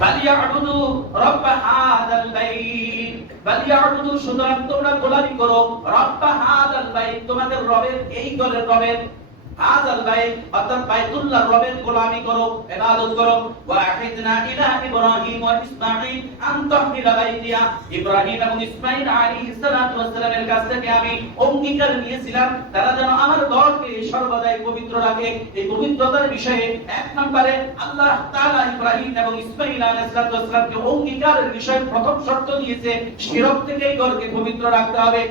বালিয়াবুদু রাব্ব হাযাল বাইত, বালিয়াবুদু, সুতরাং তোমরা গোলামি করো, রাব্ব হাযাল বাইত, তোমাদের রবের, এই ঘরের রবের, হাযাল বাইত অর্থাৎ বাইতুল্লাহ রবের গোলামি করো, ইবাদত করো। ওয়া আহিদনা ইলা ইব্রাহিম ওয়া ইসমাঈল আন তাহিরা বাইতিয়া, ইব্রাহিম এবং ইসমাঈল আলাইহিস সালাতু ওয়াস সালামের কাছ থেকে আমি অঙ্গীকার নিয়েছিলাম তারা যেন আমার ঘরকে সর্বদাই পবিত্র রাখে। এই পবিত্রতার বিষয়ে এক নম্বরে আল্লাহ তাআলা ইব্রাহিম এবং ইসমাঈল আলাইহিস সালাতু ওয়াস সালামকে অঙ্গীকারের বিষয়ে প্রথম শর্ত দিয়েছে, শিরক থেকে এই ঘরকে পবিত্র রাখতে হবে,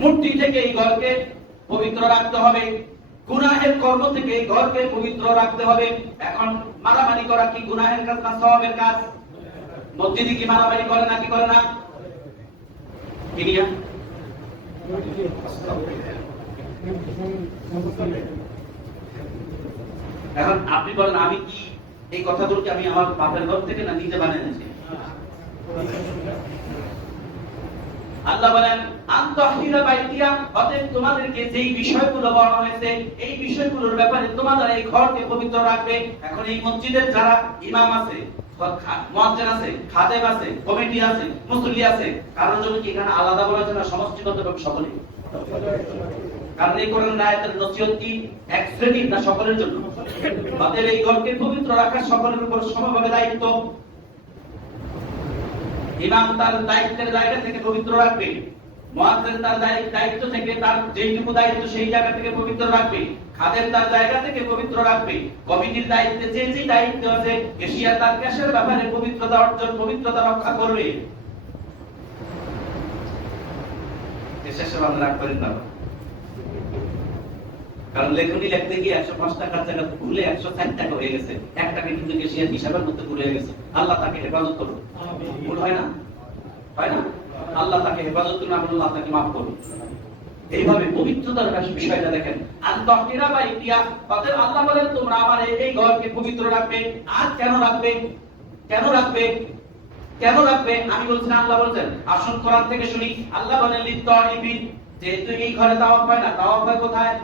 মূর্তি থেকে এই ঘরকে পবিত্র রাখতে হবে, গুনাহের কর্ম থেকে এই ঘরকে পবিত্র রাখতে হবে। এখন মারামারি করা কি গুনাহের কাজ না সওয়াবের কাজ? মসজিদে কি মারামারি করে নাকি করে না? কি নিয়া? এখন আপনি বলেন আমি কি এই কথাগুলোকে আমি আমার বাপের ঘর থেকে না নিজে বানিয়েছি? আল্লাহ বলেন আন-তাহিরা বাইতিয়া, অতএব তোমাদেরকে যেই বিষয়গুলো বলা হয়েছে এই বিষয়গুলোর ব্যাপারে তোমাদের এই ঘরকে পবিত্র রাখবে। এখন এই মসজিদের যারা ইমাম আছে, মুয়াজ্জিন আছে, খাদেম আছে, কমিটি আছে, মুসল্লি আছে, কারোর জন্য কি এখানে আলাদা বলা যায় না? সমষ্টিগতভাবে সকলে, কারণ এই কোরআন আয়াতের নসিহত কি এক শ্রেণীর না সকলের জন্য? অতএব এই ঘরকে পবিত্র রাখা সকলের উপর সমভাবে দায়িত্ব। ইমাম তার দায়িত্বের জায়গা থেকে পবিত্র রাখবে, মুয়াজ্জিন তার দায়িত্ব থেকে তার যেইটুকু দায়িত্ব সেই জায়গা থেকে পবিত্র রাখবে, খাদেম তার জায়গা থেকে পবিত্র রাখবে, কমিটির দায়িত্বে যে যে দায়িত্ব আছে এশিয়া তার ক্যাশের ব্যাপারে পবিত্রতা অর্জন, পবিত্রতা রক্ষা করবে। শেষে আমরা রাগ করেন না, কারণ লেখনী লিখতে গিয়ে 105 টাকার জায়গা ভুলে 160 টাকা হয়ে গেছে, 1 টাকা কিন্তু কেশিয়ার হিসাবের মধ্যে ভুল হয়ে গেছে। আল্লাহ তাকে হেফাজত করুন। ভুল হয় না? হয় না? আল্লাহ তাকে হেফাজত করুন, আল্লাহ তাকে মাফ করুন। এইভাবে পবিত্রতার বিষয়টা দেখেন। আন-তাহিরা বাইতিয়া, অতএব আল্লাহ বলেন তোমরা আমার এই ঘরকে পবিত্র রাখবে। আর কেন রাখবে? কেন রাখবে? কেন রাখবে? আমি বলছি না, আল্লাহ বলেন। আসুন কোরআন থেকে শুনি। আল্লাহ বলেন লিত-তাইবিন, যেহেতু এই ঘরে তাওয়াফ হয় না, তাওয়াফ হয় কোথায়?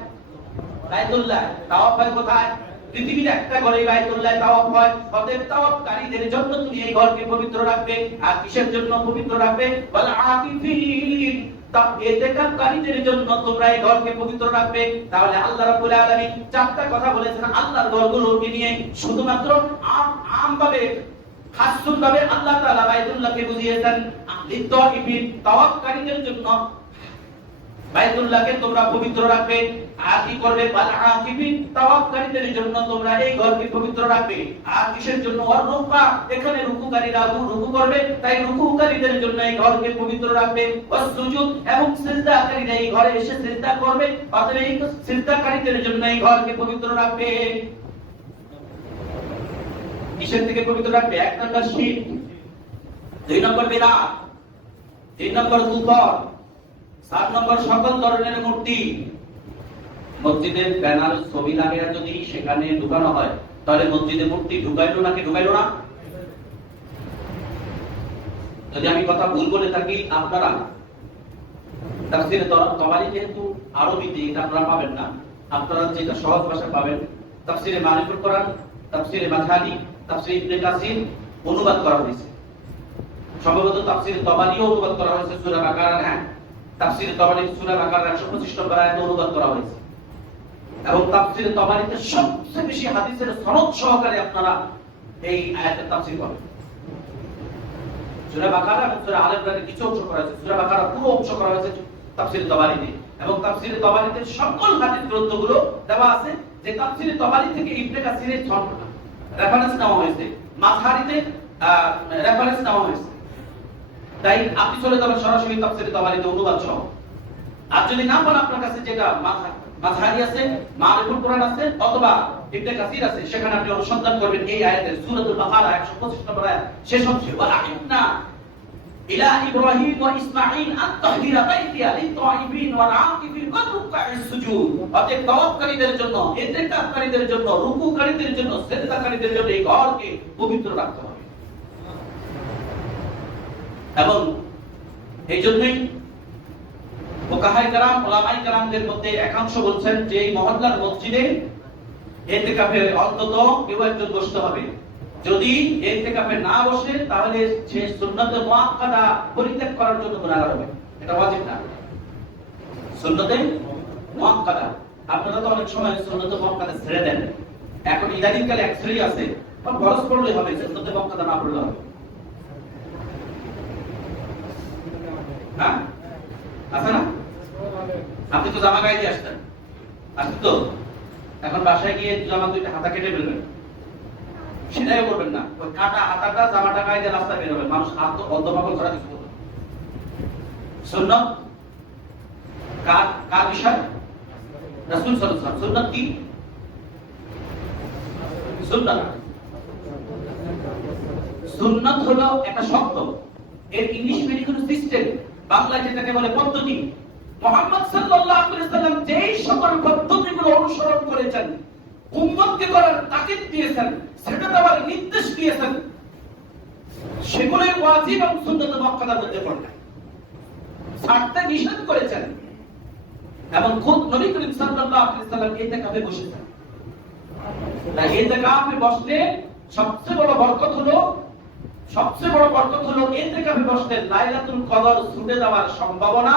বাইতুল্লাহ। তাওয়াফ হয় কোথায়? পৃথিবীর একটা ঘরে বাইতুল্লাহ তাওয়াফ হয়। অতএব তাওয়াফকারীদের জন্য তুমি এই ঘরকে পবিত্র রাখবে। আর কিসের জন্য পবিত্র রাখবে? ওয়াল আকিফিন, ইতিকাফকারীদের জন্য তোমরা এই ঘরকে পবিত্র রাখবে। তাহলে আল্লাহ রাব্বুল আলামিন চারটা কথা বলেছেন আল্লাহর ঘরগুলোকে নিয়ে, শুধুমাত্র আমভাবে খাসভাবে আল্লাহ তাআলা বাইতুল্লাহকে বুঝিয়েছেন। লিত-তাইবিন, তাওয়াফকারীদের জন্য বাইতুল্লাহকে তোমরা পবিত্র রাখবে। আর কি করবে? ওয়াল আকিফিন, তাওয়াফকারীদের জন্য তোমরা এই ঘরকে পবিত্র রাখবে। আর কিসের জন্য? ওয়ার রুকা, এখানে রুকুকারীরা রুকু করবে, তাই রুকুকারীদের জন্য এই ঘরকে পবিত্র রাখবে। ওয়াস সুজুদ, এবং সিজদাকারীরা এই ঘরে এসে সিজদা করবে, অতএব এই সিজদাকারীদের জন্য এই ঘরকে পবিত্র রাখবে। কিসের থেকে পবিত্র রাখবে? 1 নম্বর শিরক, 2 নম্বর বিদআত, 3 নম্বর কুফর, 7 নম্বর সকল ধরনের মূর্তি। মসজিদের ব্যানার ছবি লাগিয়ে যদি সেখানে ঢুকানো হয়, তাহলে মসজিদে মূর্তি ঢুকাইলো নাকি ঢুকাইলো না? যদি আমি কথা ভুল বলে থাকি আপনারা তাফসীরে তাবারী, যেহেতু আরবিতে এটা আপনারা পাবেন না, আপনারা যেটা সহজ ভাষায় পাবেন, তাফসীরে মারিফুল কোরআন, তাফসীরে মাযহাবী, তাফসীর ইবনে কাসির অনুবাদ করা হয়েছে। সম্ভবত তাফসীরে তাবারীও অনুবাদ করা হয়েছে সূরা বাকারা। হ্যাঁ, তাফসীরে তাবারী সূরা বাকারার 125 নম্বর আয়াতে অনুবাদ করা হয়েছে। এবং তাফসীরে তাবারীতে সবচেয়ে বেশি হাদিসের সনদ সহকারে আপনারা এই আয়াতের তাফসীর পাবেন। সূরা বাকারা এবং সূরা আলে ইমরানের কিছু অংশ করা হয়েছে, সূরা বাকারা পুরো অংশ করা হয়েছে তাফসীরে তাবারীতে। এবং তাফসীরে তাবারীতে সকল হাদিস গ্রন্থগুলো দেওয়া আছে, যে তাফসীরে তাবারী থেকে ইবনে কাসিরের রেফারেন্স নেওয়া হয়েছে, মাযহারিতে রেফারেন্স নেওয়া হয়েছে। তাই আপনি চলে যাবেন সরাসরি তাফসীরে তাবারীতে অনুবাদ সহ। আর যদি না পান, আপনার কাছে যেটা মাযহারি আছে, মারিফুল কোরআন আছে, অথবা ইবনে কাসির আছে, সেখানে আপনি অনুসন্ধান করবেন এই আয়াতের সূরাতুল বাকারা 125 নম্বর আয়াত শেষ অংশে ওয়া আ'ইন্না ইলা ইব্রাহিম ওয়া ইসমাঈল আন তাহহিরা বাইতিয়া লিত-তাইবিন ওয়াল আকিফিন ওয়া রুকআইস সুজুদ। অর্থাৎ তাওয়াক্কালীদের জন্য, ইতিকাফকারীদের জন্য, রুকুকারীদের জন্য, সিজদাকারীদের জন্য এই ঘরকে পবিত্র রাখতে হবে। এবং এই জন্যই ফুকাহায়ে কেরাম, উলামায়ে কেরামদের মধ্যে একাংশ বলছেন যে এই মহল্লার মসজিদে ইতিকাফে অন্তত কেউ একজন বসতে হবে। যদি ইতিকাফে না বসে তাহলে সে সুন্নাতে মুআক্কাদা পরিত্যাগ করার জন্য গুনাহগার হবে। এটা ওয়াজিব না, সুন্নাতে মুআক্কাদা। আপনারা তো অনেক সময় সুন্নাতে মুআক্কাদা ছেড়ে দেন। এখন ইদানিং কালে এক্সরে আছে, খরচ পড়লে হবে, সুন্নাতে মুআক্কাদা না পড়লে হবে। হ্যাঁ আছে না? আপনি তো জামা গায়ে দিয়ে আসতেন, আসতেন তো। এখন বাসায় গিয়ে জামা দুইটা হাতা কেটে ফেলবেন, সেটাই করবেন না। ওই কাটা হাতাটা জামাটা গায়ে দিয়ে রাস্তায় বের হবে, মানুষ হাত তো অর্ধপাগল করা কিছু করবে। সুন্নাত কার বিষয়? রাসূল সাল্লাল্লাহু আলাইহি ওয়াসাল্লাম। সুন্নাত কি? সুন্নাত হলো একটা শব্দ, এর ইংলিশ মিনিং হলো সিস্টেম, বাংলায় যেটাকে বলে পদ্ধতি। মুহাম্মদ সাল্লাল্লাহু আলাইহি ওয়াসাল্লাম যেই সকল পদ্ধতিগুলো অনুসরণ করেছেন, উম্মতকে করার তাকিদ দিয়েছেন, সেটা দেওয়ার নির্দেশ দিয়েছেন, সেগুলোই ওয়াজিব এবং সুন্নাত মুআক্কাদার মধ্যে পড়ে। ছাড়তে নিষেধ করেছেন এবং খুদ নবী করিম সাল্লাল্লাহু আলাইহি ওয়াসাল্লাম ইতিকাফে বসেছেন। তাই ইতিকাফে বসলে সবচেয়ে বড় বরকত হলো ইতিকাফে বসলে লাইলাতুল কদর ছুটে যাওয়ার সম্ভাবনা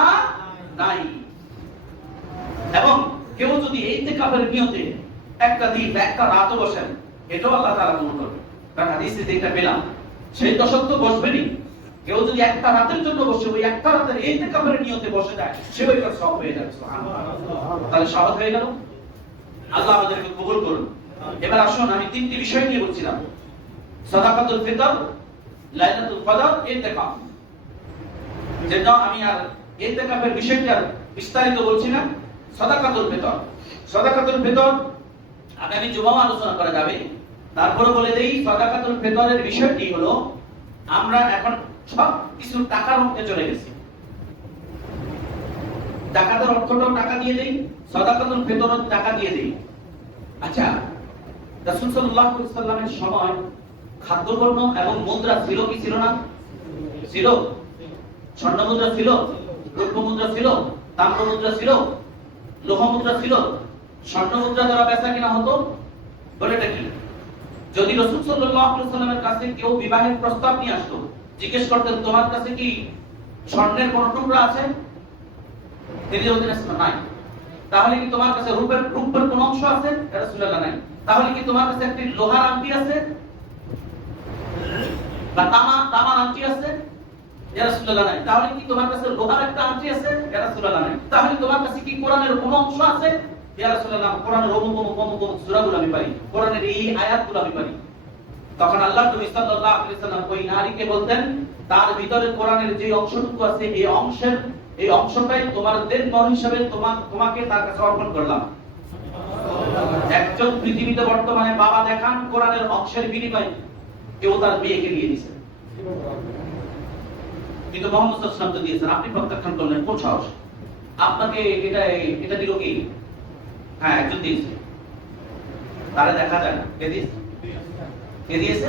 নাই। এবং কেউ যদি ইতিকাফের নিয়তে একটা দিন একটা রাত বসেন, এটাও আল্লাহ তাআলা কবুল করবে। কারণ হাদিসে যেটা পেলাম সেই দশক তো বসবেনই। কেউ যদি একটা রাতের জন্য বসে, ওই একটা রাতের ইতিকাফের নিয়তে বসে যায়, সে ওইটা সব হয়ে যাবে। সুবহানাল্লাহ। তাহলে সহজ হয়ে গেল। আল্লাহ আমাদেরকে কবুল করুন। এবার আসুন, আমি তিনটি বিষয় নিয়ে বলছিলাম: সাদাকাতুল ফিতর, লাইলাতুল কদর, ইতিকাফ। যেটা আমি আর ইতিকাফের বিষয়টা বিস্তারিত বলছি না। সাদাকাতুল ফিতর আগামী জুমাও আলোচনা করা যাবে। তারপরে বলে দেই, সাদাকাতুল ফিতরের বিষয়টি হলো আমরা এখন সব কিছু টাকার মধ্যে চলে গেছি। জাকাতের অর্থটাও টাকা দিয়ে দেই, সাদাকাতুল ফিতরও টাকা দিয়ে দেই। আচ্ছা, রাসূল সাল্লাল্লাহু আলাইহি ওয়াসাল্লামের সময় খাদ্যপণ্য এবং মুদ্রা ছিল কি ছিল না? ছিল। স্বর্ণ মুদ্রা ছিল, রৌপ্য মুদ্রা ছিল, তাম্র মুদ্রা ছিল, লৌহ মুদ্রা ছিল। স্বর্ণ মুদ্রা দ্বারা বেচা কিনা হতো। বলেটা কি? যদি রাসূল সাল্লাল্লাহু আলাইহি ওয়াসাল্লামের কাছে কেউ বিবাহের প্রস্তাব নিয়ে আসতো, জিজ্ঞেস করতেন তোমার কাছে কি স্বর্ণের কোন টুকরা আছে? তিনি বলতেন নাই। তাহলে কি তোমার কাছে রূপের কোন অংশ আছে? রাসূলুল্লাহ নাই। তাহলে কি তোমার কাছে একটি লোহার আংটি আছে বা তামার আংটি আছে? রাসূলুল্লাহ নাই। তাহলে কি তোমার কাছে লোহার একটা আংটি আছে? রাসূলুল্লাহ নাই। তাহলে তোমার কাছে কি কোরআনের কোন অংশ আছে? রাসূলুল্লাহ, কোরআনের অমুক সূরাগুলো আমি পারি, কোরআনের এই আয়াতগুলো আমি পারি। তখন আল্লাহ নবী সাল্লাল্লাহু আলাইহি ওয়াসাল্লাম ওই নারীকে বলতেন, তার ভিতরে কোরআনের যে অংশটুকু আছে, এই অংশটাই তোমার দেনমোহর হিসেবে তোমাকে তার কাছে অর্পণ করলাম। একজন পৃথিবীতে বর্তমানে বাবা দেখান কোরআনের অংশের বিনিময়ে কেউ তার মেয়েকে দিয়ে দিয়েছে, কিন্তু মুহাম্মদ সাল্লাল্লাহু আলাইহি ওয়াসাল্লাম তো দিয়েছেন। আপনি প্রত্যাখ্যান করলেন, কোন সাহস? আপনাকে এটা দিল কি? হ্যাঁ, একজন দিয়েছে, তারা দেখা যায় না। কে দিয়েছে?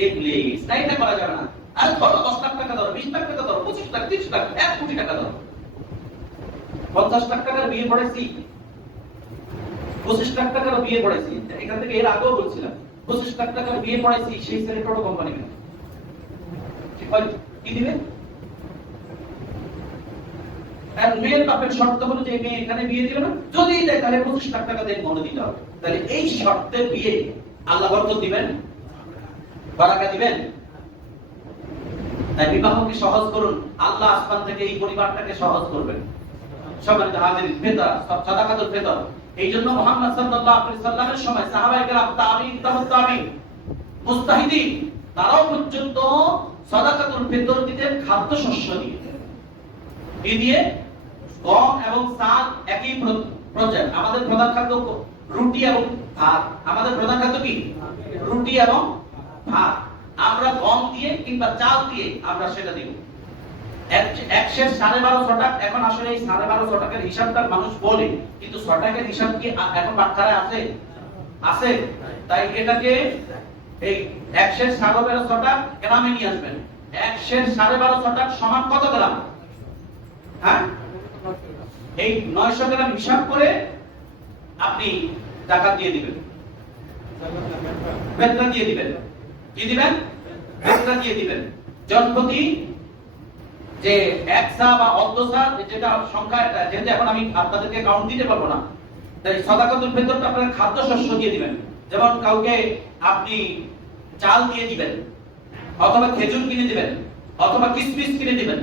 এই প্লিজ না, এটা করা যাবে না। আর ধরো 10 লাখ টাকা ধরো, 20 লাখ টাকা ধরো, 25 লাখ, 30 লাখ, 1 কোটি টাকা ধরো। 50 লাখ টাকার বিয়ে পড়াইছি, 25 লাখ টাকার বিয়ে পড়াইছি। এখান থেকে এর আগেও বলছিলাম, 25 লাখ টাকার বিয়ে পড়াইছি, সেই ছেলেটারও কোম্পানি নেই। কি দিবে? আর মেয়ের বাপের শর্ত হলো যে মেয়ে এখানে বিয়ে দিবে না, যদি দেয় তাহলে 25 লাখ টাকা দেন মনে দিতে হবে। তাহলে এই শর্তে বিয়ে আল্লাহ বরকত দিবেন, বারাকা দিবেন। তাই বিবাহকে সহজ করুন, আল্লাহ আসমান থেকে এই পরিবারটাকে সহজ করবেন। সম্মানিত হাজিরিন, ফিতর, সাদাকাতুল ফিতর। এইজন্য মুহাম্মদ সাল্লাল্লাহু আলাইহি ওয়াসাল্লামের সময় সাহাবায়ে কেরাম, তাবিঈন, তাবিঈন, মুস্তাহিদিন, তারাও পর্যন্ত সাদাকাতুল ফিতর দিতেন খাদ্যশস্য দিয়ে। এই দিয়ে গম এবং চাল একই পর্যায়ে। আমাদের প্রধান খাদ্য রুটি এবং ভাত। আমাদের প্রধান খাদ্য কি? রুটি এবং ভাত। আমরা গম দিয়ে কিংবা চাল দিয়ে আমরা সেটা দিব। এক শের 12.5 টাকা। এখন আসলে এই 12.5 টাকার হিসাবটা মানুষ বলে, কিন্তু 6 টাকার হিসাব কি এখন বাটখারায় আছে? আছে। তাই এটাকে এই এক শের 12.5 টাকা গ্রামে নিয়ে আসবেন। এক শের 12.5 টাকা সমান কত গ্রাম? হ্যাঁ, এই 900 গ্রাম হিসাব করে আপনি টাকা দিয়ে দিবেন, বেতন দিয়ে দিবেন। কি দিবেন? বেতন দিয়ে দিবেন। জনপ্রতি যে একসা বা অর্ধসা যেটা সংখ্যা, যেটা এখন আমি আপনাদেরকে কাউন্ট দিতে পারবো না, তাই সাদাকাতুল ফিতরটা আপনারা খাদ্যশস্য দিয়ে দিবেন। যেমন কাউকে আপনি চাল দিয়ে দিবেন, অথবা খেজুর কিনে দিবেন, অথবা কিশমিশ কিনে দিবেন।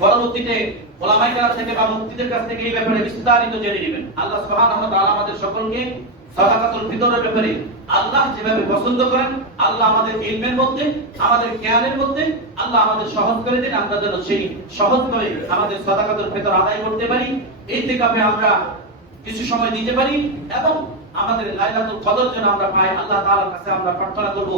পরবর্তীতে ওলামায়ে কেরাম থেকে বা মুফতিদের কাছ থেকে এই ব্যাপারে বিস্তারিত জেনে নেবেন। আল্লাহ সুবহানাহু ওয়া তাআলা আমাদের সকলকে সাদাকাতুল ফিতরের ব্যাপারে আল্লাহ যেভাবে পছন্দ করেন, আল্লাহ আমাদের ইলমের মধ্যে, আমাদের জ্ঞানের মধ্যে আল্লাহ আমাদের সহজ করে দিন। আমরা যেন সেই সহজভাবে আমাদের সাদাকাতুল ফিতর আদায় করতে পারি, ইতিকাফে আমরা কিছু সময় দিতে পারি এবং আমাদের লাইলাতুল কদর যেন আমরা পাই। আল্লাহ তাআলার কাছে আমরা প্রার্থনা করব।